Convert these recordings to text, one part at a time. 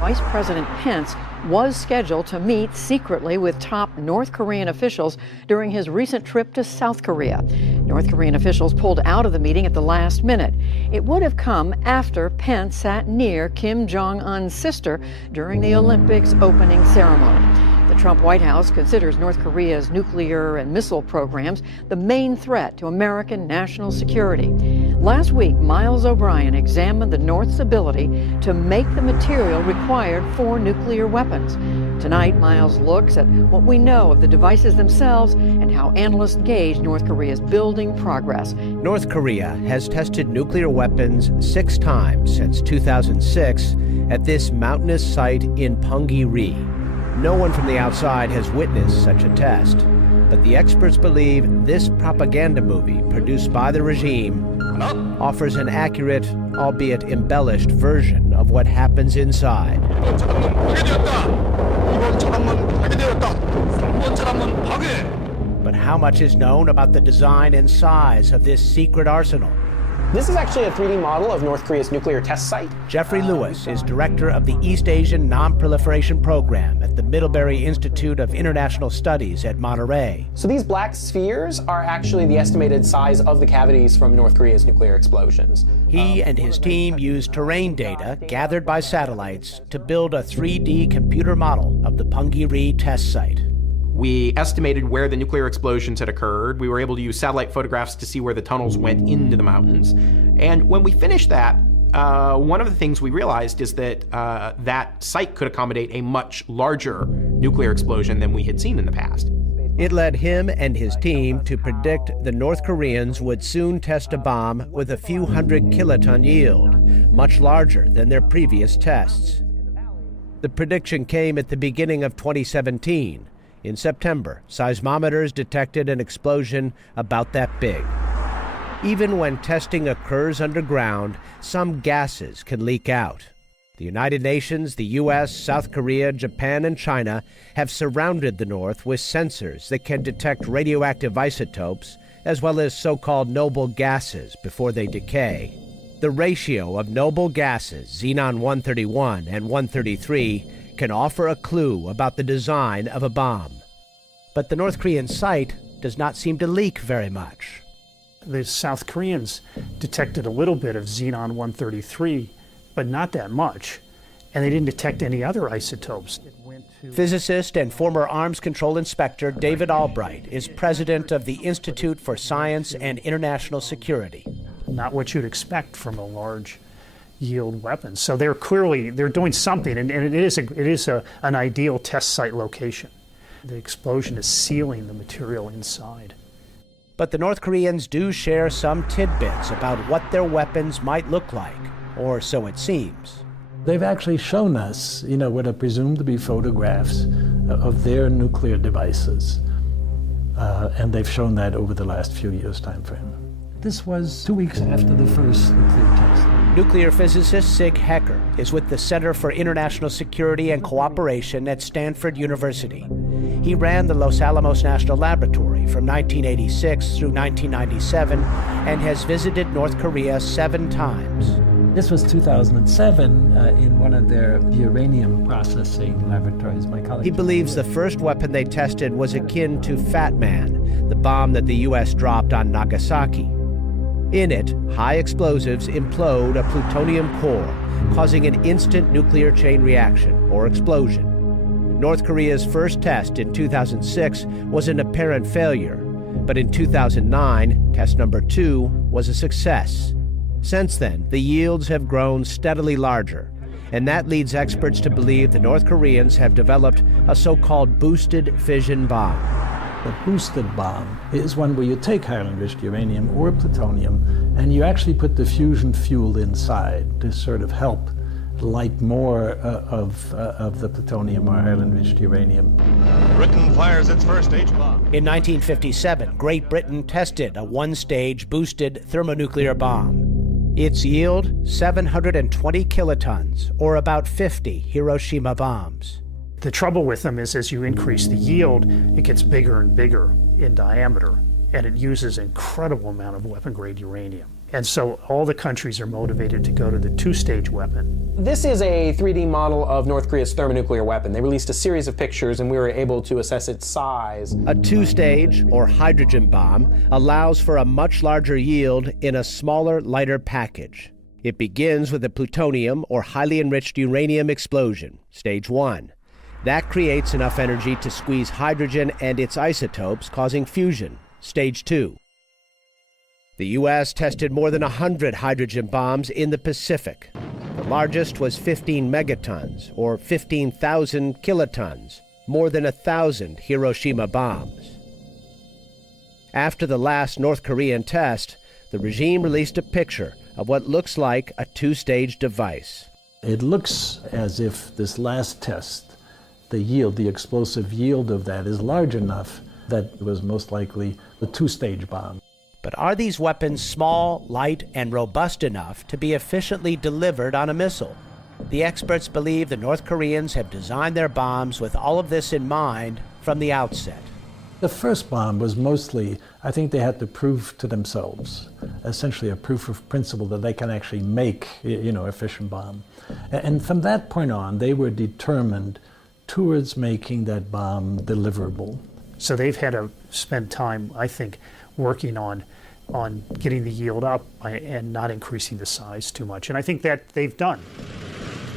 Vice President Pence was scheduled to meet secretly with top North Korean officials during his recent trip to South Korea. North Korean officials pulled out of the meeting at the last minute. It would have come after Pence sat near Kim Jong-un's sister during the Olympics opening ceremony. The Trump White House considers North Korea's nuclear and missile programs the main threat to American national security. Last week, Miles O'Brien examined the North's ability to make the material required for nuclear weapons. Tonight, Miles looks at what we know of the devices themselves and how analysts gauge North Korea's building progress. North Korea has tested nuclear weapons 6 times since 2006 at this mountainous site in Punggye-ri. No one from the outside has witnessed such a test, but the experts believe this propaganda movie produced by the regime offers an accurate, albeit embellished, version of what happens inside. But how much is known about the design and size of this secret arsenal? This is actually a 3D model of North Korea's nuclear test site. Jeffrey Lewis is director of the East Asian Non-Proliferation Program at the Middlebury Institute of International Studies at Monterey. So these black spheres are actually the estimated size of the cavities from North Korea's nuclear explosions. He and his team used terrain data gathered by satellites to build a 3D computer model of the Punggye-ri test site. We estimated where the nuclear explosions had occurred. We were able to use satellite photographs to see where the tunnels went into the mountains. And when we finished that, one of the things we realized is that that site could accommodate a much larger nuclear explosion than we had seen in the past. It led him and his team to predict the North Koreans would soon test a bomb with a few hundred kiloton yield, much larger than their previous tests. The prediction came at the beginning of 2017. In September, seismometers detected an explosion about that big. Even when testing occurs underground, some gases can leak out. The United Nations, the U.S., South Korea, Japan, and China have surrounded the North with sensors that can detect radioactive isotopes, as well as so-called noble gases before they decay. The ratio of noble gases, xenon-131 and 133, can offer a clue about the design of a bomb. But the North Korean site does not seem to leak very much. The South Koreans detected a little bit of xenon-133, but not that much, and they didn't detect any other isotopes. Physicist and former arms control inspector David Albright is president of the Institute for Science and International Security. Not what you'd expect from a large yield weapon. So they're doing something, and it is an ideal test site location. The explosion is sealing the material inside. But the North Koreans do share some tidbits about what their weapons might look like, or so it seems. They've actually shown us, what are presumed to be photographs of their nuclear devices. And they've shown that over the last few years' time frame. This was 2 weeks after the first nuclear test. Nuclear physicist Sig Hecker is with the Center for International Security and Cooperation at Stanford University. He ran the Los Alamos National Laboratory from 1986 through 1997 and has visited North Korea 7 times. This was 2007 in one of their uranium processing laboratories. My colleague. He believes the first weapon they tested was akin to Fat Man, the bomb that the U.S. dropped on Nagasaki. In it, high explosives implode a plutonium core, causing an instant nuclear chain reaction, or explosion. North Korea's first test in 2006 was an apparent failure, but in 2009, test number 2 was a success. Since then, the yields have grown steadily larger, and that leads experts to believe the North Koreans have developed a so-called boosted fission bomb. A boosted bomb is one where you take highly enriched uranium or plutonium and you actually put the fusion fuel inside to sort of help light more of the plutonium or highly enriched uranium. Britain fires its first H-bomb. In 1957, Great Britain tested a one-stage boosted thermonuclear bomb. Its yield, 720 kilotons, or about 50 Hiroshima bombs. The trouble with them is as you increase the yield, it gets bigger and bigger in diameter, and it uses an incredible amount of weapon-grade uranium. And so all the countries are motivated to go to the two-stage weapon. This is a 3D model of North Korea's thermonuclear weapon. They released a series of pictures and we were able to assess its size. A two-stage, or hydrogen bomb, allows for a much larger yield in a smaller, lighter package. It begins with a plutonium, or highly enriched uranium explosion, stage 1. That creates enough energy to squeeze hydrogen and its isotopes, causing fusion, stage 2. The U.S. tested more than 100 hydrogen bombs in the Pacific. The largest was 15 megatons, or 15,000 kilotons, more than 1,000 Hiroshima bombs. After the last North Korean test, the regime released a picture of what looks like a two-stage device. It looks as if this last test, the yield, the explosive yield of that is large enough that it was most likely a two-stage bomb. But are these weapons small, light, and robust enough to be efficiently delivered on a missile? The experts believe the North Koreans have designed their bombs with all of this in mind from the outset. The first bomb was mostly, I think they had to prove to themselves, essentially a proof of principle that they can actually make, a fission bomb. And from that point on, they were determined towards making that bomb deliverable. So they've had to spend time, I think, working on getting the yield up and not increasing the size too much. And I think that they've done.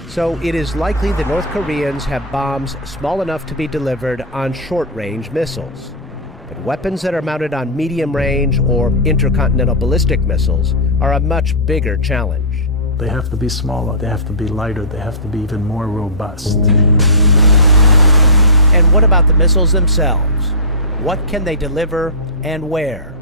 So it is likely the North Koreans have bombs small enough to be delivered on short-range missiles. But weapons that are mounted on medium-range or intercontinental ballistic missiles are a much bigger challenge. They have to be smaller, they have to be lighter, they have to be even more robust. And what about the missiles themselves? What can they deliver and where?